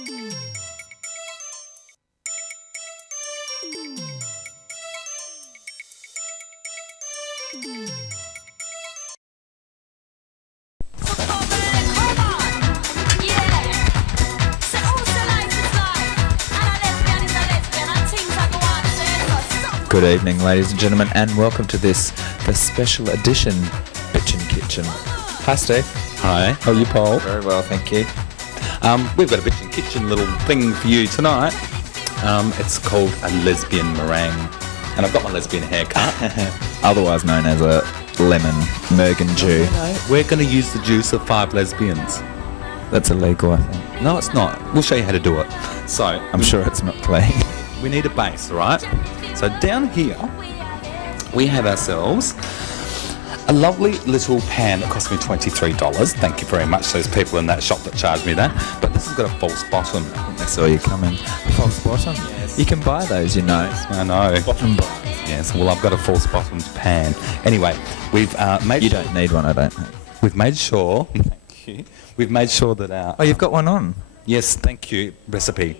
Good evening, ladies and gentlemen, and welcome to the special edition Bitchin Kitchen. Hi, Steve. Hi. How are you, Paul? Very well, thank you. We've got a Bitchin Kitchen little thing for you tonight. It's called a lesbian meringue, and I've got my lesbian haircut. Otherwise known as a lemon meringue Jew. No, we're going to use the juice of 5 lesbians. That's illegal, I think. No, it's not. We'll show you how to do it. So, I'm sure it's not clean. we need a base, all right? So down here, we have ourselves a lovely little pan that cost me $23. Thank you very much, those people in that shop that charged me that. But this has got a false bottom. I saw you coming. False bottom? Yes. You can buy those, you know. I know. Bottom bar. Yes, well, I've got a false bottomed pan. Anyway, we've made... You don't need one, I don't think. We've made sure... Thank you. We've made sure that our... Oh, you've got one on? Yes, thank you. Recipe.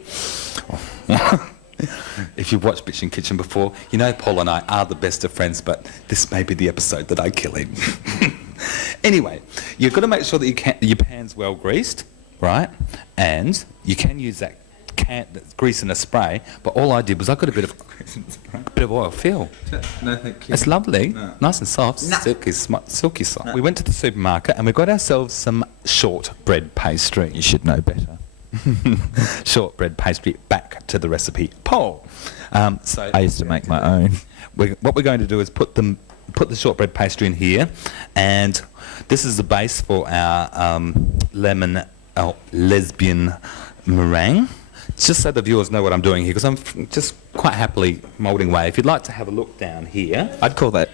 If you've watched Bitchin Kitchen before, you know Paul and I are the best of friends, but this may be the episode that I kill him. Anyway, you've got to make sure that your pan's well greased, right? And you can use that grease in a spray, but all I did was I got a bit of oil. Feel? No, thank you. It's lovely, no. Nice and soft, No. silky soft. No. We went to the supermarket and we got ourselves some shortbread pastry. You should know better. Shortbread pastry, back to the recipe. Paul. So I used to make my own. what we're going to do is put the shortbread pastry in here, and this is the base for our lesbian meringue. Just so the viewers know what I'm doing here, because I'm just quite happily moulding away. If you'd like to have a look down here, I'd call that...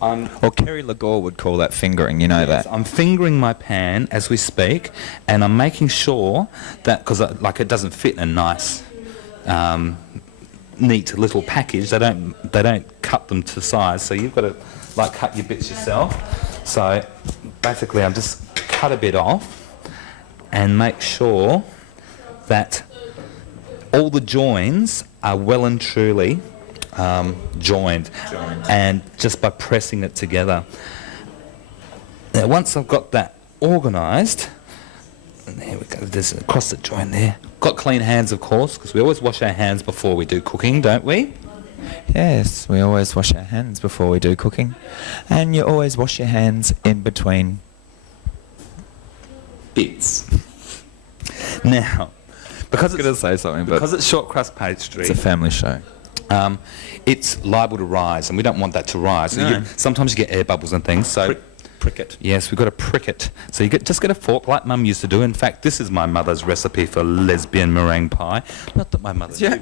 or Kerry Lagore would call that fingering, you know that. I'm fingering my pan as we speak, and I'm making sure that, because it doesn't fit in a nice, neat little package. They don't cut them to size, so you've got to cut your bits yourself. So basically, I'm just cut a bit off and make sure that all the joins are well and truly joined, and just by pressing it together. Now once I've got that organised, and there we go, there's across the joint there. Got clean hands, of course, because we always wash our hands before we do cooking, don't we? Yes, we always wash our hands before we do cooking, and you always wash your hands in between bits. Now, because I was going to say something, but because it's short crust pastry, it's a family show. It's liable to rise, and we don't want that to rise. No. Sometimes you get air bubbles and things. So prick it. Yes, we've got to prick it. So you just get a fork like Mum used to do. In fact, this is my mother's recipe for lesbian meringue pie. Not that my mother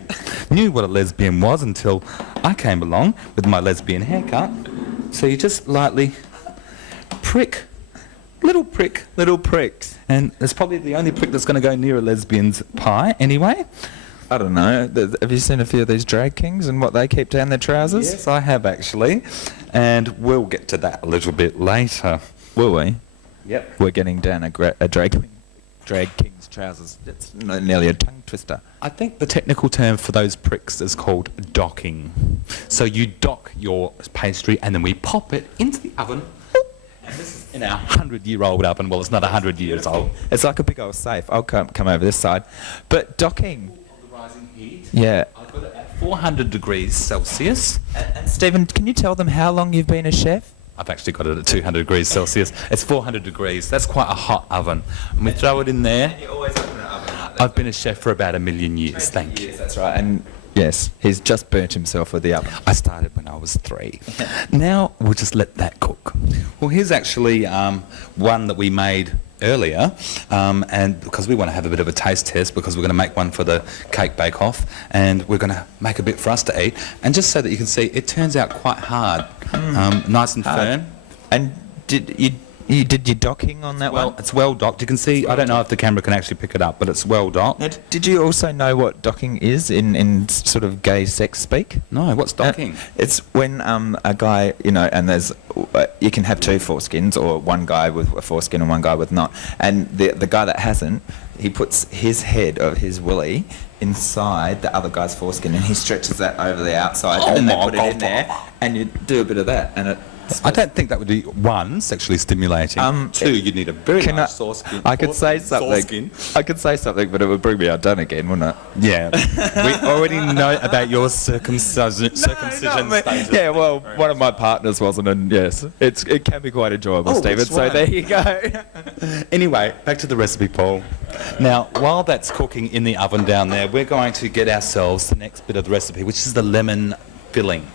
knew what a lesbian was until I came along with my lesbian haircut. So you just lightly prick. Little pricks. And it's probably the only prick that's going to go near a lesbian's pie anyway. I don't know. Have you seen a few of these drag kings and what they keep down their trousers? Yes, I have actually. And we'll get to that a little bit later. Will we? Yep. We're getting down a drag king's trousers. It's nearly a tongue twister. I think the technical term for those pricks is called docking. So you dock your pastry and then we pop it into the oven. And this is in our 100-year-old oven. Well, it's not 100 years old. It's like a big old safe. I'll come over this side. But docking... Heat. Yeah. I've got it at 400 degrees Celsius. And Stephen, can you tell them how long you've been a chef? I've actually got it at 200 degrees Celsius. It's 400 degrees. That's quite a hot oven. And we throw it in there. And you always open it up. I've been a chef for about 1 million years. Thank you. That's right. And yes, he's just burnt himself with the oven. I started when I was 3. Now we'll just let that cook. Well, here's actually one that we made earlier, and because we want to have a bit of a taste test, because we're going to make one for the cake bake-off, and we're going to make a bit for us to eat, and just so that you can see, it turns out quite hard, nice and firm. And did you You did your docking on that one? It's well docked. You can see, I don't know if the camera can actually pick it up, but it's well docked. Now, did you also know what docking is in sort of gay sex speak? No, what's docking? It's when a guy, you know, and there's you can have two foreskins, or one guy with a foreskin and one guy with not. And the guy that hasn't, he puts his head of his willy inside the other guy's foreskin, and he stretches that over the outside, and then they put it in there, and you do a bit of that, and it. I don't think that would be, one, sexually stimulating. Two, you'd need a very nice foreskin. I could say something. I could say something, but it would bring me undone again, wouldn't it? Yeah. We already know about your circumcision status. Yeah, well, one of my partners wasn't, and yes, it can be quite enjoyable, Stephen. So there you go. Anyway, back to the recipe, Paul. Now, while that's cooking in the oven down there, we're going to get ourselves the next bit of the recipe, which is the lemon filling.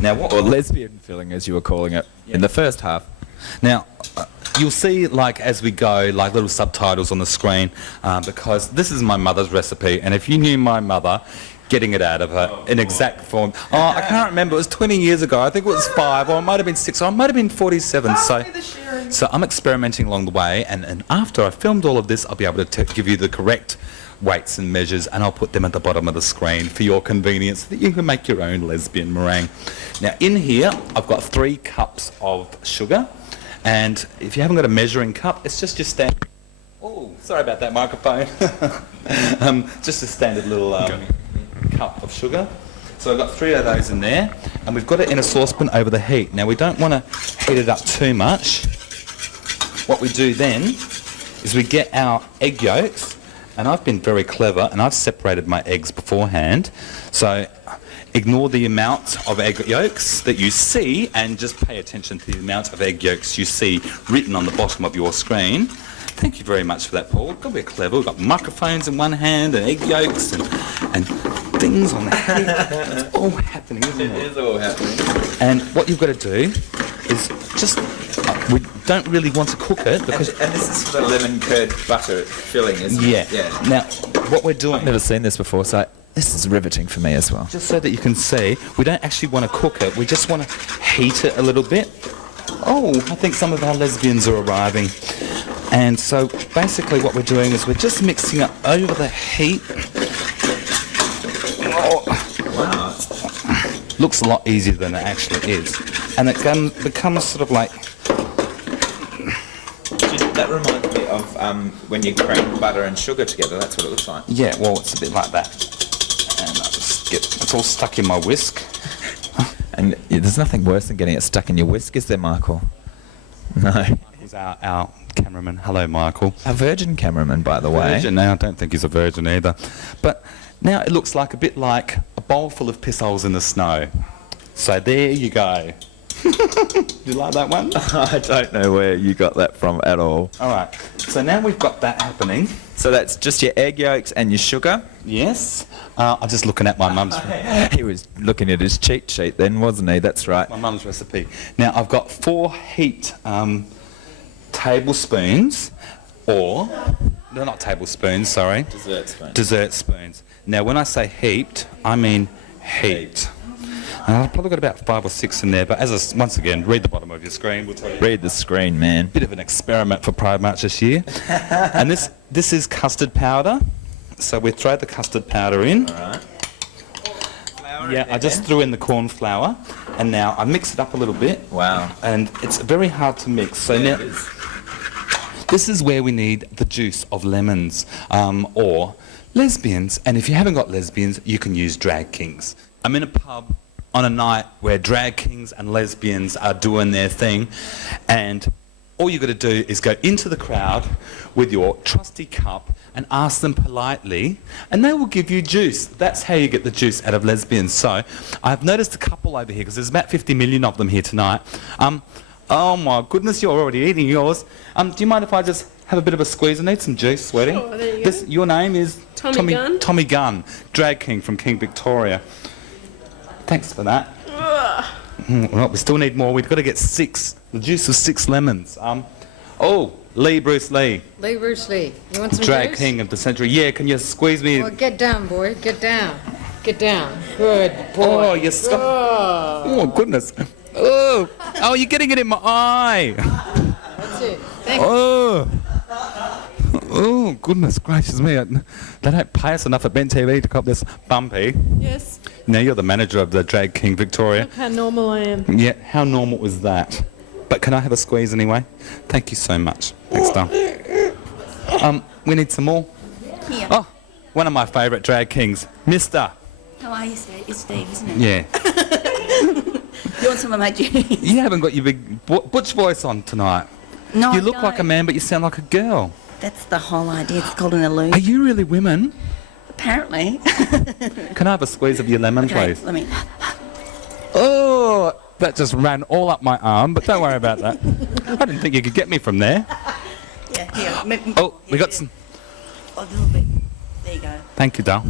Now, or lesbian filling, as you were calling it, in the first half. Now, you'll see, like, as we go, like little subtitles on the screen, because this is my mother's recipe, and if you knew my mother, getting it out of her in exact form. Oh, I can't remember. It was 20 years ago. I think it was 5, or it might have been 6, or it might have been 47. So I'm experimenting along the way, and after I filmed all of this, I'll be able to give you the correct weights and measures, and I'll put them at the bottom of the screen for your convenience so that you can make your own lesbian meringue. Now, in here, I've got 3 cups of sugar, and if you haven't got a measuring cup, it's just your standard... Oh, sorry about that microphone. Just a standard little cup of sugar. So I've got 3 of those in there, and we've got it in a saucepan over the heat. Now, we don't want to heat it up too much. What we do then is we get our egg yolks, and I've been very clever, and I've separated my eggs beforehand. So ignore the amount of egg yolks that you see, and just pay attention to the amount of egg yolks you see written on the bottom of your screen. Thank you very much for that, Paul. God, we're clever. We've got microphones in one hand, and egg yolks, and things on the head. It's all happening, isn't it? It is all happening. And what you've got to do is just... we don't really want to cook it because... And this is for the lemon curd butter filling, isn't it? Yeah. Now, what we're doing... I've never seen this before, so this is riveting for me as well. Just so that you can see, we don't actually want to cook it. We just want to heat it a little bit. Oh, I think some of our lesbians are arriving. And so basically what we're doing is we're just mixing it over the heat. Oh. Wow. Looks a lot easier than it actually is. And it becomes sort of like... That reminds me of when you cream butter and sugar together. That's what it looks like. Yeah, well, it's a bit like that. And I just it's all stuck in my whisk. And there's nothing worse than getting it stuck in your whisk, is there, Michael? No. He's our cameraman. Hello, Michael. A virgin cameraman, by the way. Virgin? No, I don't think he's a virgin either. But now it looks like a bit like a bowl full of piss holes in the snow. So there you go. Do you like that one? I don't know where you got that from at all. All right. So now we've got that happening. So that's just your egg yolks and your sugar? Yes. I'm just looking at my mum's... He was looking at his cheat sheet then, wasn't he? That's right. My mum's recipe. Now, I've got 4 heaped tablespoons, or... No, not tablespoons, sorry. Dessert spoons. Dessert spoons. Now, when I say heaped, I mean heaped. And I've probably got about 5 or 6 in there, but once again, read the bottom of your screen. We'll tell you. Read the screen, man. Bit of an experiment for Pride March this year. And this is custard powder. So we throw the custard powder in. All right. Yeah, I just threw in the corn flour, and now I mix it up a little bit. Wow. And it's very hard to mix. So now, this is where we need the juice of lemons, or lesbians. And if you haven't got lesbians, you can use drag kings. I'm in a pub on a night where drag kings and lesbians are doing their thing, and all you've got to do is go into the crowd with your trusty cup and ask them politely, and they will give you juice. That's how you get the juice out of lesbians. So I've noticed a couple over here, because there's about 50 million of them here tonight. Oh my goodness, you're already eating yours. Do you mind if I just have a bit of a squeeze? I need some juice, sweetie. Sure, there you go. Your name is? Tommy Gunn. Tommy Gunn, drag king from King Victoria. Thanks for that. Well, we still need more. We've got to get 6, the juice of 6 lemons. Lee Bruce Lee. Lee Bruce Lee. You want some Drag juice? king of the century. Yeah, can you squeeze me? Well, get down, boy. Get down. Get down. Good boy. Oh, you're Oh, goodness. Oh, you're getting it in my eye. That's it. Thank you. Oh! Oh, goodness gracious me. They don't pay us enough at Ben TV to cop this bumpy. Yes. Now, you're the manager of the Drag King Victoria. Look how normal I am. Yeah, how normal was that? But can I have a squeeze anyway? Thank you so much. Thanks, Dom. We need some more. Here. Oh, one of my favourite drag kings, Mister. How are you, Steve? It's Steve, isn't it? Yeah. You want some of my juice? You haven't got your big butch voice on tonight. No, You I look don't. like a man, but you sound like a girl. That's the whole idea. It's called an Are illusion. you really women? Apparently. Can I have a squeeze of your lemon, Okay, please? let me... Oh, that just ran all up my arm, but don't worry about that. I didn't think you could get me from there. Yeah, here. Oh, we Yeah, got yeah. some. A little bit. There you go. Thank you, Dal.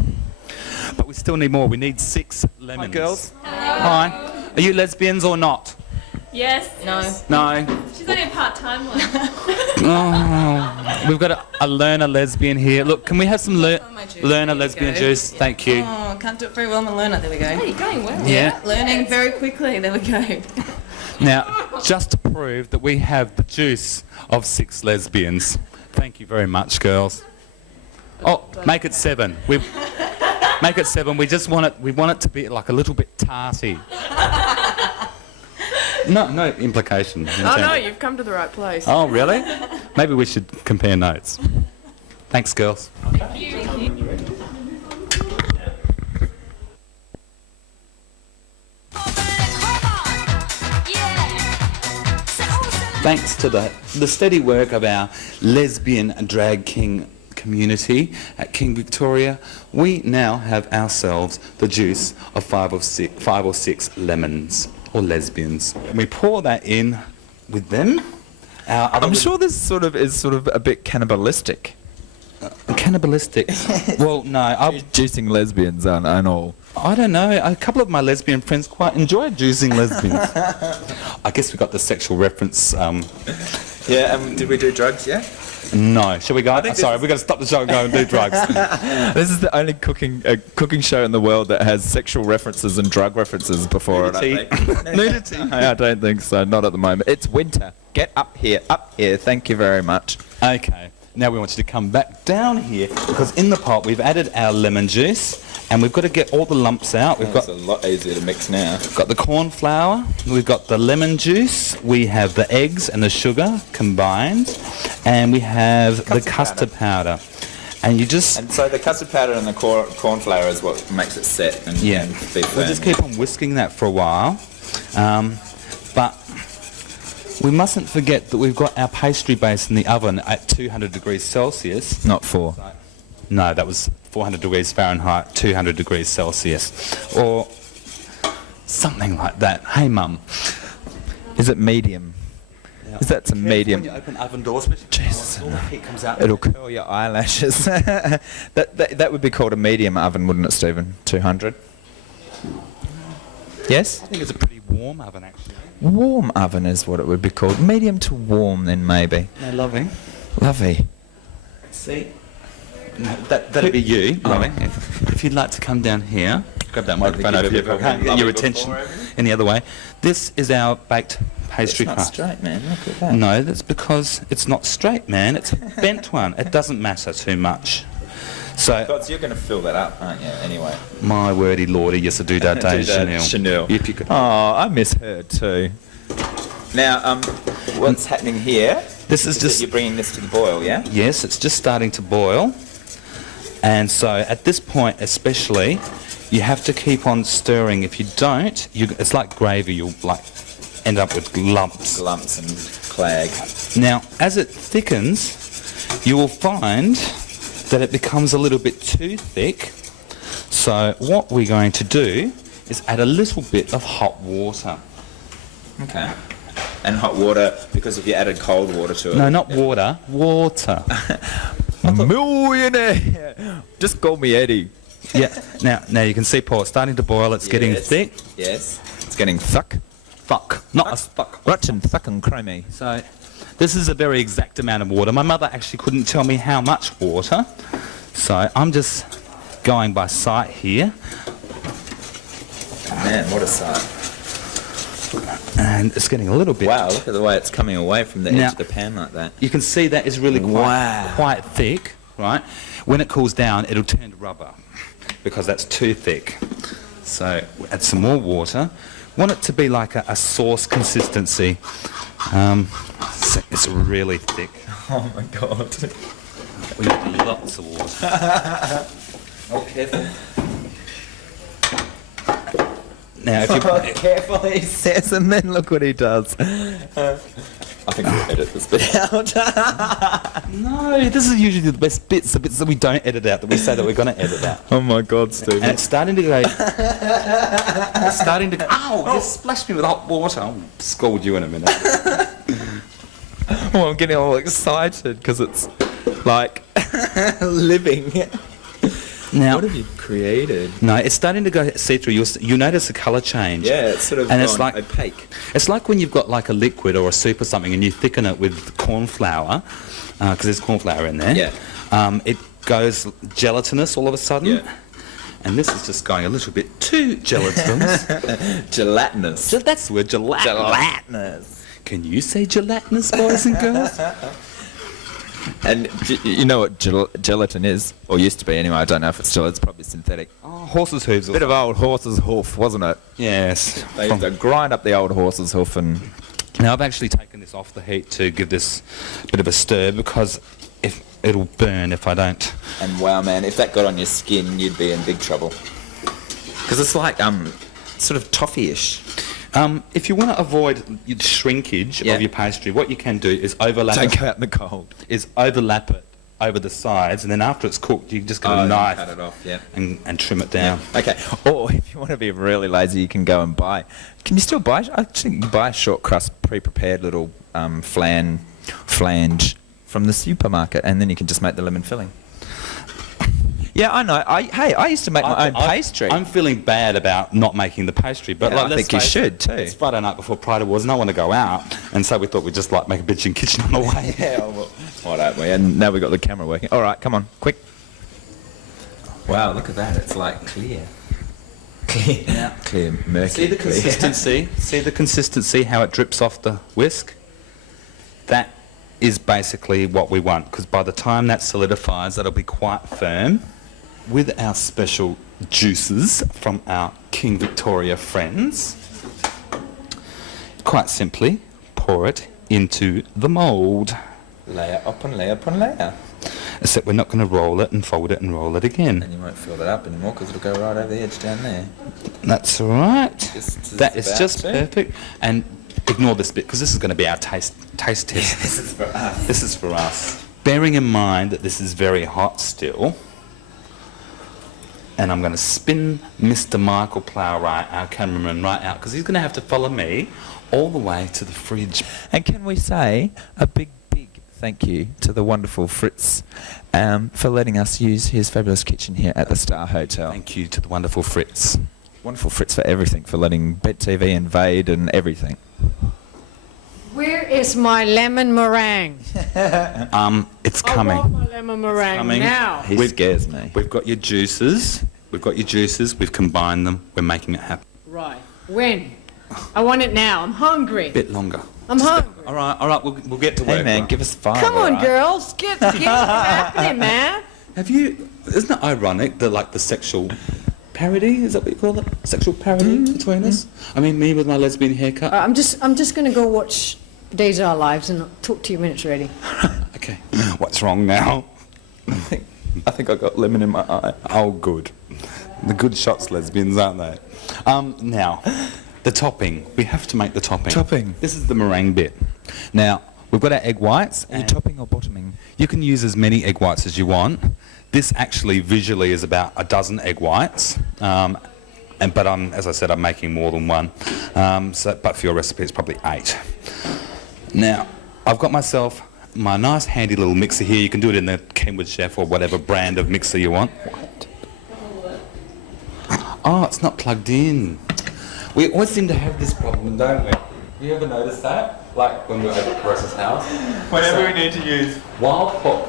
But we still need more. We need 6 lemons. Hi, girls. Hi. Are you lesbians or not? Yes. No. No. She's only a part-time one. Oh, we've got a learner lesbian here. Look, can we have some my juice. learner There you lesbian go. juice? Thank you. Oh, can't do it very well, I'm a learner. There we go. You're going well. Yeah. Learning very quickly. There we go. Now, just to prove that we have the juice of 6 lesbians. Thank you very much, girls. Oh, make it 7. Make it 7. We just want it. We want it to be like a little bit tarty. No implication. Oh no, you've come to the right place. Oh, really? Maybe we should compare notes. Thanks, girls. Thanks to the steady work of our lesbian drag king community at King Victoria, we now have ourselves the juice of 5 or 6 lemons, or lesbians. We pour that in with them. I'm sure this is sort of a bit cannibalistic. Cannibalistic. Well, no, Juicing lesbians and all. I don't know. A couple of my lesbian friends quite enjoy juicing lesbians. I guess we got the sexual reference. Yeah, did we do drugs yet? No. Shall we go? think Sorry, this we've got to stop the show and go and do drugs. This is the only cooking show in the world that has sexual references and drug references before it. I think. Nudity. I don't think so. Not at the moment. It's winter. Get up here. Up here. Thank you very much. Okay. Now we want you to come back down here because in the pot we've added our lemon juice and we've got to get all the lumps out. We've got a lot easier to mix now. got the corn flour, we've got the lemon juice, we have the eggs and the sugar combined, and we have the custard powder. And you just... And so the custard powder and the corn flour is what makes it set and, Yeah. and be firm. We'll just keep on whisking that for a while. But we mustn't forget that we've got our pastry base in the oven at 200 degrees Celsius. Not 4. No, that was 400 degrees Fahrenheit, 200 degrees Celsius. Or something like that. Hey, Mum. Is it medium? Is that some medium? When you open oven doors, especially Jesus. all the heat comes out. It'll curl your eyelashes. that would be called a medium oven, wouldn't it, Stephen? 200? Yes? I think it's a pretty warm oven, actually. Warm oven is what it would be called. Medium to warm, then, maybe. No, lovely. Lovely. See? No, that'd be you, lovely. If you'd like to come down here, grab that microphone over here. I can't get your attention any other way. This is our baked pastry It's not crust. straight, man. Look at that. No, that's because it's not straight, man. It's a bent one. It doesn't matter too much. So, God, you're going to fill that up, aren't you, anyway? my wordy lordy, yes, I do that day, Chanel. If you could. Oh, I miss her too. Now, what's happening here? This is That just... you're bringing this to the boil, yeah? Yes, it's just starting to boil. And so at this point especially, you have to keep on stirring. If you don't, it's like gravy. You'll like end up with lumps. Lumps and clag. Now, as it thickens, you will find that it becomes a little bit too thick. So what we're going to do is add a little bit of hot water. Okay. And hot water, because if you added cold water to it... No, not water. Water. Millionaire! Just call me Eddie. Yeah. Now you can see, Paul, it's starting to boil. It's getting Yes. thick. Yes. It's getting thick. Fuck. Not a fuck. Rich and thick and creamy. So this is a very exact amount of water. My mother actually couldn't tell me how much water. So I'm just going by sight here. Man, what a sight. And it's getting a little bit... Wow, look at the way it's coming away from the edge Now- of the pan like that. You can see that is really Wow. quite thick, right? When it cools down, it'll turn to rubber because that's too thick. So add some more water. Want it to be like a sauce consistency. It's really thick. Oh my god. We need lots of water. Oh, careful. Now, if you... Careful, he says, and then look what he does. I think we'll edit this bit out. No, this is usually the best bits, the bits that we don't edit out, that we say that we're going to edit out. Oh my god, Steve. And it's starting to go... It's starting to go... Ow! You splashed me with hot water. I'll scold you in a minute. Oh, I'm getting all excited because it's like living. Now, What have you created? no, it's starting to go see-through. You'll notice the colour change. Yeah, it's sort of And gone it's like- opaque. It's like when you've got like a liquid or a soup or something and you thicken it with corn flour, because there's corn flour in there. Yeah. It goes gelatinous all of a sudden. Yeah. And this is just going a little bit too gelatinous. Gelatinous. That's the word, gelatinous. Gelatinous. Can you say gelatinous, boys and girls? And you know what gelatin is, or used to be anyway. I don't know if it's still. It's probably synthetic. Oh, horse's hooves. Bit of old horse's hoof, wasn't it? Yes. They used to grind up the old horse's hoof and. Now I've actually taken this off the heat to give this a bit of a stir because if it'll burn if I don't. And wow, man, if that got on your skin, you'd be in big trouble. Because it's like sort of toffee-ish. If you want to avoid shrinkage Yeah. of your pastry, what you can do is overlap Don't it. go out in the cold. Is overlap it over the sides, and then after it's cooked, you just get a then knife cut it off. Yeah. and trim it down. Okay. Or if you want to be really lazy, you can go and buy. Can you still buy? I think you can buy a short crust, pre-prepared little flange from the supermarket, and then you can just make the lemon filling. Yeah, I know. I used to make my own pastry. I'm feeling bad about not making the pastry, but Yeah, like, I let's think you face should it, too. It's Friday night before Pride Awards, no one to go out, and so we thought we'd just like make a Bitchin Kitchen on the way. Yeah, well, why don't we? And now we've got the camera working. All right, come on, quick. Wow, look at that. It's like clear. Clear. Clear, murky. See the clear. consistency? See the consistency, how it drips off the whisk? That is basically what we want, because by the time that solidifies, that'll be quite firm. With our special juices from our King Victoria friends, quite simply, pour it into the mould. Layer upon layer upon layer. Except we're not going to roll it and fold it and roll it again. And you won't fill that up anymore because it'll go right over the edge down there. That's all right. That is about just to. perfect. And ignore this bit because this is going to be our taste test. This is for us. This is for us. Bearing in mind that this is very hot still, and I'm going to spin Mr. Michael Plowright, our cameraman, right out because he's going to have to follow me all the way to the fridge. And can we say a big thank you to the wonderful Fritz for letting us use his fabulous kitchen here at the Star Hotel. Thank you to the wonderful Fritz. Wonderful Fritz for everything, for letting BetTV invade and everything. Where is my lemon meringue? It's I coming. want my lemon meringue coming. now. He scares me. We've got your juices. We've combined them. We're making it happen. Right. When? I want it now. I'm hungry. A bit longer. I'm hungry. All right, we'll get to work. Hey man, right? give us 5. Come on, alright? girls. Get happening, man. Have you? Isn't it ironic that like the sexual parody? Is that what you call it? Sexual parody between us? I mean, me with my lesbian haircut. I'm just going to go watch Days of Our Lives and I'll talk to you when it's ready. Okay. What's wrong now? I think I got lemon in my eye. Oh, good. The good shots, lesbians, aren't they? Now, the topping. We have to make the topping. Topping. This is the meringue bit. Now, we've got our egg whites. Are you and topping or bottoming? you can use as many egg whites as you want. This actually visually is about a dozen egg whites. But as I said, I'm making more than one. But for your recipe, it's probably 8. Now, I've got myself my nice handy little mixer here. You can do it in the Kenwood Chef or whatever brand of mixer you want. Oh, it's not plugged in. We always seem to have this problem, don't we? You ever notice that? Like when we're over at Carissa's house? Whenever we need to use. While Paul...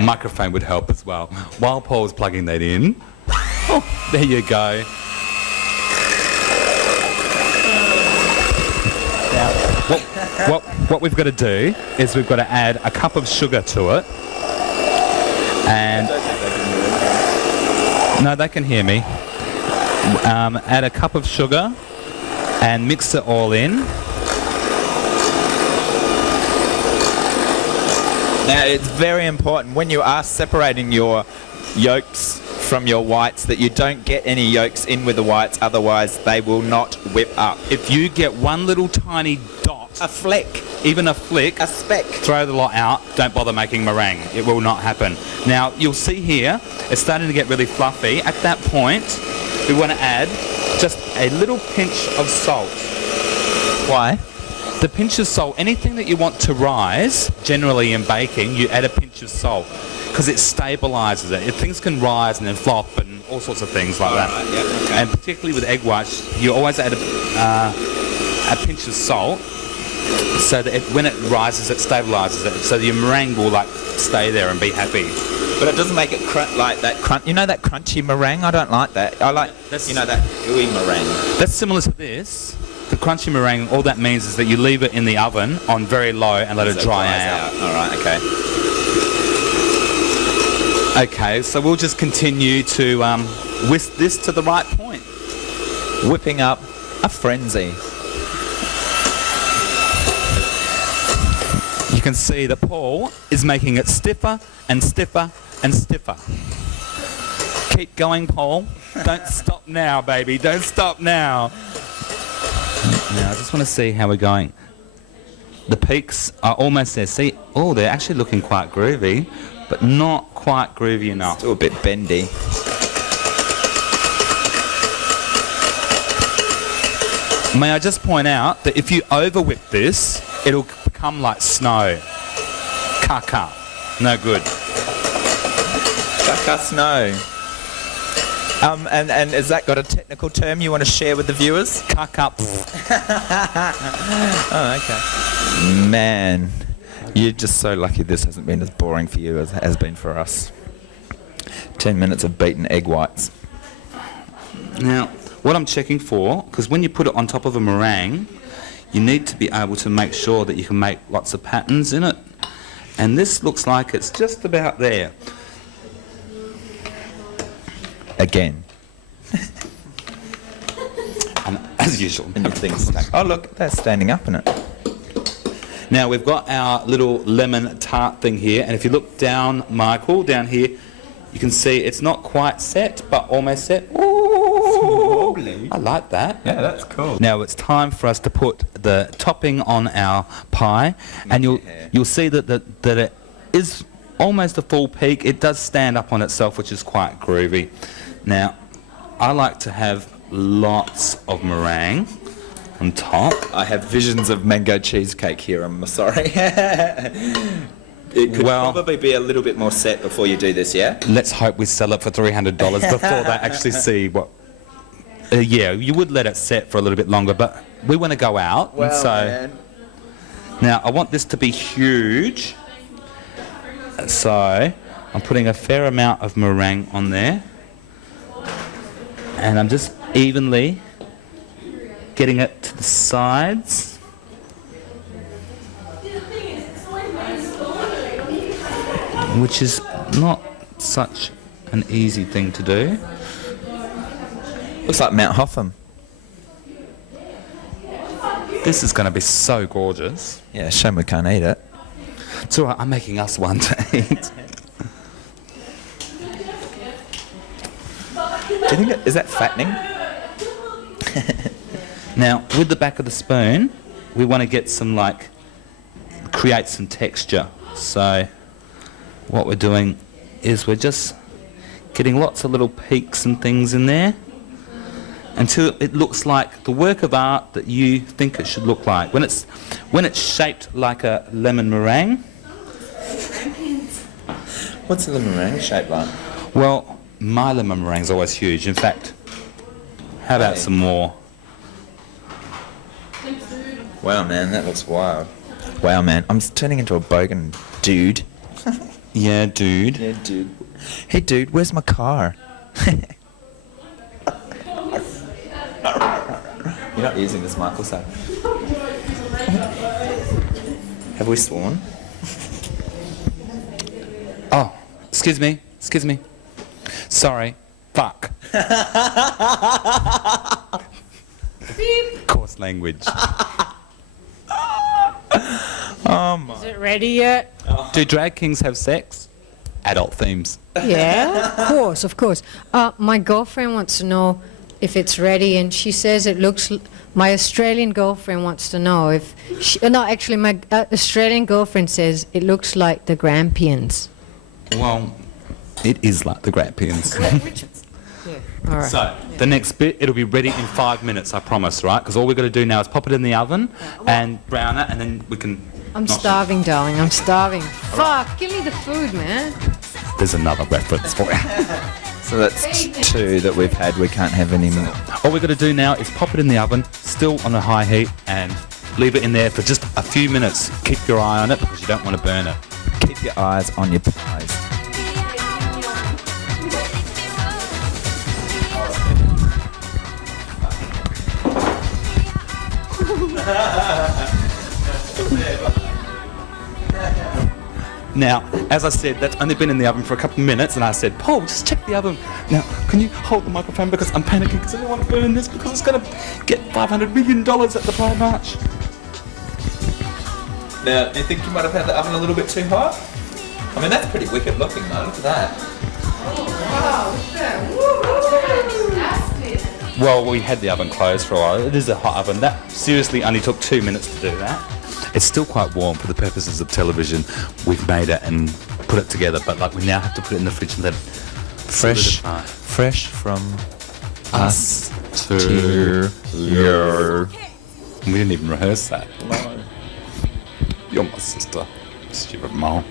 Microphone would help as well. While Paul's plugging that in... Oh, there you go. what we've got to do is we've got to add a cup of sugar to it. And no, they can hear me. Add a cup of sugar and mix it all in. Now, it's very important when you are separating your yolks from your whites that you don't get any yolks in with the whites, otherwise they will not whip up. If you get one little tiny dot, A fleck, even a flick, a speck. throw the lot out. Don't bother making meringue. It will not happen. Now, you'll see here, it's starting to get really fluffy. At that point, we want to add just a little pinch of salt. Why? The pinch of salt, anything that you want to rise, generally in baking, you add a pinch of salt because it stabilises it. If things can rise and then flop and all sorts of things like that. Right, yeah, okay. And particularly with egg whites, you always add a pinch of salt so that when it rises, it stabilises it. So your meringue will like stay there and be happy. But it doesn't make it like that crunch. You know that crunchy meringue? I don't like that. I like, that gooey meringue. That's similar to this. The crunchy meringue, all that means is that you leave it in the oven on very low and let it dry out. All right, okay. Okay, so we'll just continue to whisk this to the right point. Whipping up a frenzy. You can see that Paul is making it stiffer and stiffer and stiffer. Keep going, Paul. Don't stop now, baby. Don't stop now. Now, I just want to see how we're going. The peaks are almost there. See, oh, they're actually looking quite groovy, but not quite groovy enough. Still a bit bendy. May I just point out that if you over-whip this, it'll become like snow. Kaka. No good. Kaka snow. And has that got a technical term you want to share with the viewers? Kaka. Oh, okay. Man, you're just so lucky this hasn't been as boring for you as it has been for us. 10 minutes of beaten egg whites. Now, what I'm checking for, because when you put it on top of a meringue, you need to be able to make sure that you can make lots of patterns in it. And this looks like it's just about there. Again. And as usual. Everything's stuck. Oh, look, they're standing up in it. Now, we've got our little lemon tart thing here, and if you look down, Michael, down here, you can see it's not quite set, but almost set. Ooh, I like that. Yeah, that's cool. Now it's time for us to put the topping on our pie, and you'll see that it is almost a full peak. It does stand up on itself, which is quite groovy. Now, I like to have lots of meringue on top. I have visions of mango cheesecake here, I'm sorry. It could probably be a little bit more set before you do this, yeah? Let's hope we sell it for $300 before they actually see what... yeah, you would let it set for a little bit longer, but we want to go out. Well, and so man. Now, I want this to be huge. So I'm putting a fair amount of meringue on there. And I'm just evenly getting it to the sides. Which is not such an easy thing to do. Looks like Mount Hotham. This is going to be so gorgeous. Yeah, shame we can't eat it. It's all right, I'm making us one to eat. Do you think is that fattening? Now, with the back of the spoon, we want to get some, create some texture. So what we're doing is we're just getting lots of little peaks and things in there until it looks like the work of art that you think it should look like. When it's shaped like a lemon meringue. What's a lemon meringue shaped like? Well, my lemon meringue's always huge. In fact, how about some more? Wow, man, that looks wild. Wow, man, I'm turning into a bogan dude. Yeah, dude. Yeah, dude. Hey, dude, where's my car? You're not using this, Michael, so... Have we sworn? Oh, excuse me. Sorry. Fuck. Coarse language. Is it ready yet? Do drag kings have sex? Adult themes. Yeah, of course. My girlfriend wants to know if it's ready, and she says it looks... My Australian girlfriend wants to know if... my Australian girlfriend says it looks like the Grampians. Well, it is like the Grampians. Yeah, all right. So, the next bit, it'll be ready in 5 minutes, I promise, right? Because all we've got to do now is pop it in the oven and brown it, and then we can... I'm starving, darling. I'm starving. Fuck, give me the food, man. There's another reference for you. So that's 2 that we've had. We can't have any more. All we've got to do now is pop it in the oven, still on a high heat, and leave it in there for just a few minutes. Keep your eye on it because you don't want to burn it. Keep your eyes on your pies. Now, as I said, that's only been in the oven for a couple of minutes, and I said, Paul, just check the oven. Now, can you hold the microphone because I'm panicking because I don't want to burn this because it's going to get $500 million at the Pride March. Now, do you think you might have had the oven a little bit too hot? I mean, that's pretty wicked looking though. Look at that. Well, we had the oven closed for a while. It is a hot oven. That seriously only took 2 minutes to do that. It's still quite warm for the purposes of television. We've made it and put it together, but like we now have to put it in the fridge and let it Fresh from us to you. We didn't even rehearse that. You're my sister, stupid mole.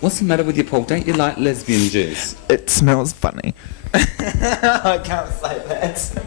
What's the matter with you, Paul? Don't you like lesbian juice? It smells funny. I can't say that.